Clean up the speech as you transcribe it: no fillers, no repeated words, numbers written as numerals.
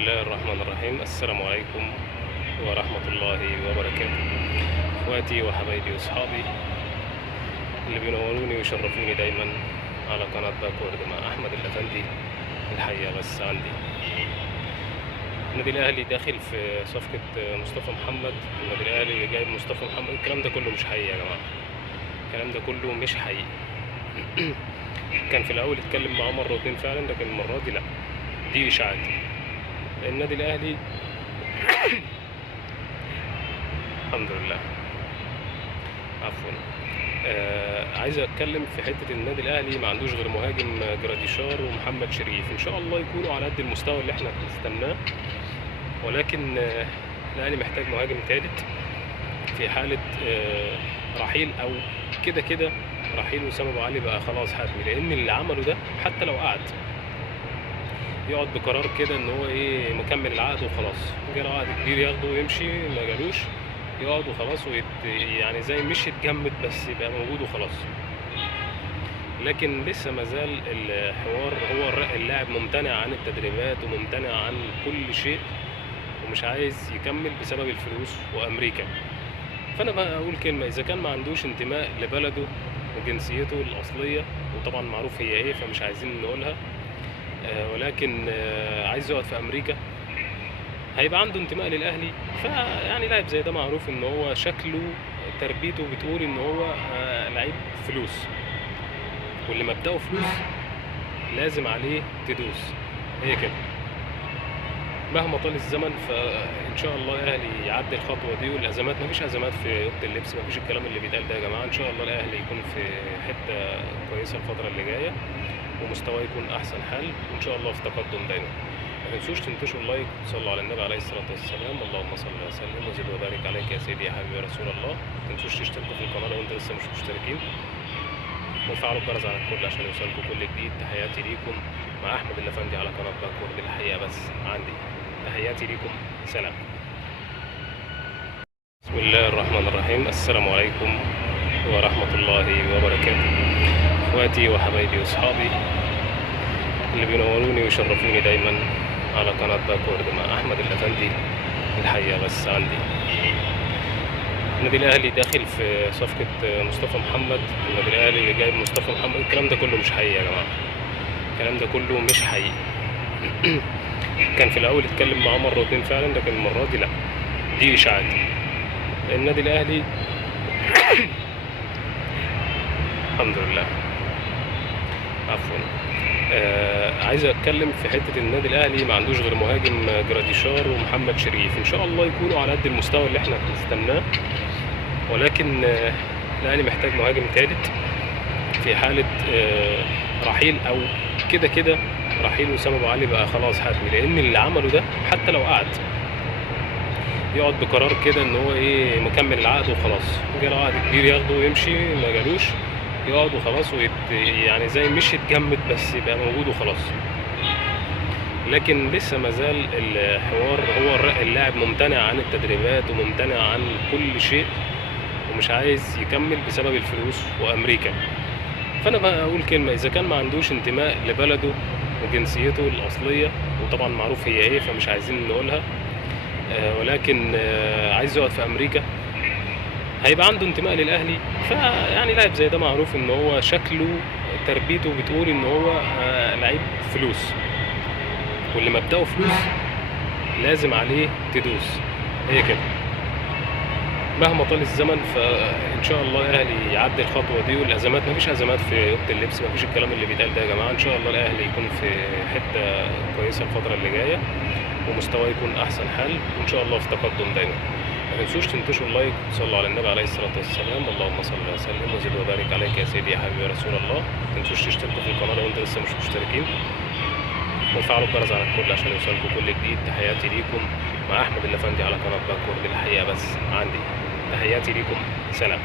الله الرحمن الرحيم. السلام عليكم ورحمة الله وبركاته. اخواتي وحبايبي واصحابي اللي بينوروني ويشرفوني دايما على قناة باكورد مع احمد الافندي. الحقيقة بس عندي النادي الاهلي داخل في صفقة مصطفى محمد. النادي الاهلي جايب مصطفى محمد. الكلام ده كله مش حقيقي يا جماعة، الكلام ده كله مش حقيقي. كان في الاول اتكلم معاه مرة واتنين فعلا، لكن المرة دي لا، دي اشاعات. النادي الاهلي الحمد لله، عفوا. عايز اتكلم في حته النادي الاهلي ما عندوش غير مهاجم جراديشار ومحمد شريف، ان شاء الله يكونوا على قد المستوى اللي احنا بنستناه، ولكن الاهلي محتاج مهاجم ثالث في حاله رحيل او كده كده. رحيل وسام ابو علي بقى خلاص حتمي، لان اللي عمله ده حتى لو يقعد بقرار كده ان هو مكمل العقد وخلاص. جاله عقد كبير ياخده ويمشي، ما جالوش يقعد وخلاص يعني زي مش يتجمد، بس يبقى موجود وخلاص. لكن لسه مازال الحوار، هو اللاعب ممتنع عن التدريبات وممتنع عن كل شيء ومش عايز يكمل بسبب الفلوس وامريكا. فانا بقى اقول كلمه، اذا كان ما عندوش انتماء لبلده وجنسيته الاصليه، وطبعا معروف هي ايه فمش عايزين نقولها، ولكن عايز يقعد في امريكا، هيبقى عنده انتماء للاهلي. فيعني لاعب زي ده معروف ان هو شكله تربيته بتقول ان هو لعيب فلوس، واللي مبدأه فلوس لازم عليه تدوس. هي كده مهما طال الزمن، فان شاء الله الاهلي يعدي الخطوه دي. والازمات، مفيش ازمات في اوضه اللبس، مفيش الكلام اللي بيتقال ده يا جماعه. ان شاء الله الاهلي يكون في حته كويسه الفتره اللي جايه، ومستواه يكون احسن حال، وان شاء الله في تقدم دايما. ما تنسوش تنتشروا اللايك وتصلوا على النبي عليه الصلاه والسلام. اللهم صل وسلم وزد وبارك عليك يا سيدي يا حبيبي يا رسول الله. ما تنسوش تشتركوا في القناه لو انتوا لسه مش مشتركين، وفعلوا الجرس على الكل عشان يوصلكم كل جديد. تحياتي ليكم مع احمد الافندي على قناه باكورد. الحقيقه بس عندي تحياتي ليكم، سلام. بسم الله الرحمن الرحيم. السلام عليكم ورحمه الله وبركاته. اخواتي وحبايبي واصحابي اللي بينوروني ويشرفوني دايما على قناة باكورد مع احمد الافندي. الحقيقة بس عندي النادي الاهلي داخل في صفقة مصطفى محمد. النادي الاهلي جايب مصطفى محمد. الكلام ده كله مش حقيقي يا جماعة، الكلام ده كله مش حقيقي. كان في الاول اتكلم معاه مرة واتنين فعلا، لكن المرة دي لا، دي اشاعات. النادي الاهلي الحمد لله، عفوا. عايز اتكلم في حته النادي الاهلي ما عندوش غير مهاجم جراديشار ومحمد شريف، ان شاء الله يكونوا على قد المستوى اللي احنا بنستناه، ولكن الاهلي محتاج مهاجم ثالث في حاله رحيل او كده كده. رحيل وسام ابو علي بقى خلاص حتمي، لان اللي عمله ده حتى لو يقعد بقرار كده ان هو مكمل العقد وخلاص. جاله عقد كبير ياخده ويمشي، ما جالوش يقعد وخلاص يعني زي مش يتجمد، بس يبقى موجود وخلاص. لكن لسه مازال الحوار، هو اللاعب ممتنع عن التدريبات وممتنع عن كل شيء ومش عايز يكمل بسبب الفلوس وامريكا. فانا بقى اقول كلمه، اذا كان ما عندوش انتماء لبلده وجنسيته الاصليه، وطبعا معروف هي ايه فمش عايزين نقولها، ولكن عايز يقعد في امريكا، هيبقى عنده انتماء للاهلي. فيعني لاعب زي ده معروف ان هو شكله تربيته بتقول ان هو لعيب فلوس، واللي مبدأه فلوس لازم عليه تدوس. هي كده مهما طال الزمن، فان شاء الله الاهلي يعدي الخطوه دي. والازمات، مفيش ازمات في اوضه اللبس، مفيش الكلام اللي بيتقال ده يا جماعه. ان شاء الله الاهلي يكون في حته كويسه الفتره اللي جايه، ومستواه يكون احسن حال، وان شاء الله في تقدم دايما. ما تنسوش تنتشروا اللايك وتصلوا على النبي عليه الصلاه والسلام. اللهم صل وسلم وزد وبارك عليك يا سيدي يا حبيبي يا رسول الله. ما تنسوش تشتركوا في القناه لو انتوا لسه مش مشتركين، وفعلوا الجرس على الكل عشان يوصلكم كل جديد. تحياتي ليكم مع احمد الافندي على قناه باكورد. الحقيقه بس عندي تحياتي ليكم، سلام.